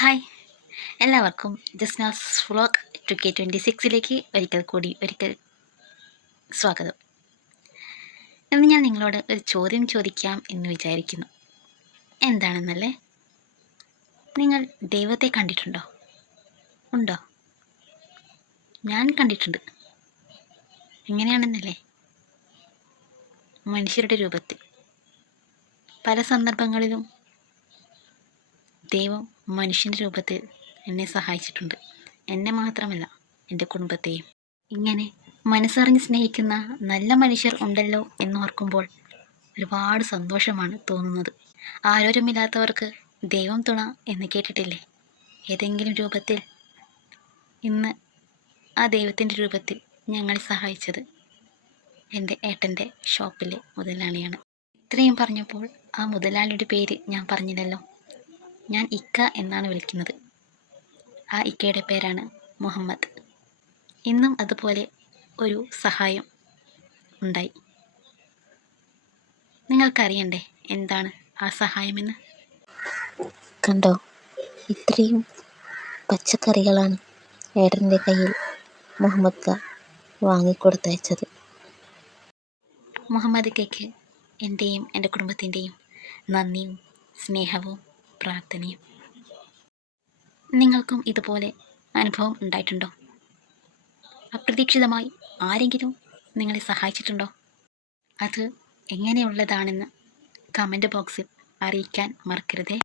Hi, എല്ലാവർക്കും Jasna's vlog 2K26 ഒരിക്കൽ സ്വാഗതം. ഇന്ന് ഞാൻ നിങ്ങളോട് ഒരു ചോദ്യം ചോദിക്കാം എന്ന് വിചാരിക്കുന്നു. എന്താണെന്നല്ലേ? നിങ്ങൾ ദൈവത്തെ കണ്ടിട്ടുണ്ടോ? ഉണ്ടോ? ഞാൻ കണ്ടിട്ടുണ്ട്. എങ്ങനെയാണെന്നല്ലേ? മനുഷ്യരുടെ രൂപത്തിൽ. പല സന്ദർഭങ്ങളിലും ദൈവം മനുഷ്യൻ്റെ രൂപത്തിൽ എന്നെ സഹായിച്ചിട്ടുണ്ട്. എന്നെ മാത്രമല്ല, എൻ്റെ കുടുംബത്തെയും. ഇങ്ങനെ മനസ്സറിഞ്ഞ് സ്നേഹിക്കുന്ന നല്ല മനുഷ്യർ ഉണ്ടല്ലോ എന്നോർക്കുമ്പോൾ ഒരുപാട് സന്തോഷമാണ് തോന്നുന്നത്. ആരോരുമില്ലാത്തവർക്ക് ദൈവം തുണ എന്ന് കേട്ടിട്ടില്ലേ? ഏതെങ്കിലും രൂപത്തിൽ ഇന്ന് ആ ദൈവത്തിൻ്റെ രൂപത്തിൽ ഞങ്ങളെ സഹായിച്ചത് എൻ്റെ ഏട്ടൻ്റെ ഷോപ്പിലെ മുതലാളിയാണ്. ഇത്രയും പറഞ്ഞപ്പോൾ ആ മുതലാളിയുടെ പേര് ഞാൻ പറഞ്ഞില്ലല്ലോ. ഞാൻ ഇക്ക എന്നാണ് വിളിക്കുന്നത്. ആ ഇക്കയുടെ പേരാണ് മുഹമ്മദ്. ഇന്നും അതുപോലെ ഒരു സഹായം ഉണ്ടായി. നിങ്ങൾക്കറിയണ്ടേ എന്താണ് ആ സഹായമെന്ന്? കണ്ടോ, ഇത്രയും പച്ചക്കറികളാണ് ഏട്ടൻ്റെ കയ്യിൽ മുഹമ്മദ് ക വാങ്ങിക്കൊടുത്തയച്ചത്. മുഹമ്മദ് കയ്ക്ക് എൻ്റെയും എൻ്റെ കുടുംബത്തിൻ്റെയും നന്ദിയും സ്നേഹവും പ്രാർത്ഥനയും. നിങ്ങൾക്കും ഇതുപോലെ അനുഭവം ഉണ്ടായിട്ടുണ്ടോ? അപ്രതീക്ഷിതമായി ആരെങ്കിലും നിങ്ങളെ സഹായിച്ചിട്ടുണ്ടോ? അത് എങ്ങനെയുള്ളതാണെന്ന് കമൻറ്റ് ബോക്സിൽ അറിയിക്കാൻ മറക്കരുതേ.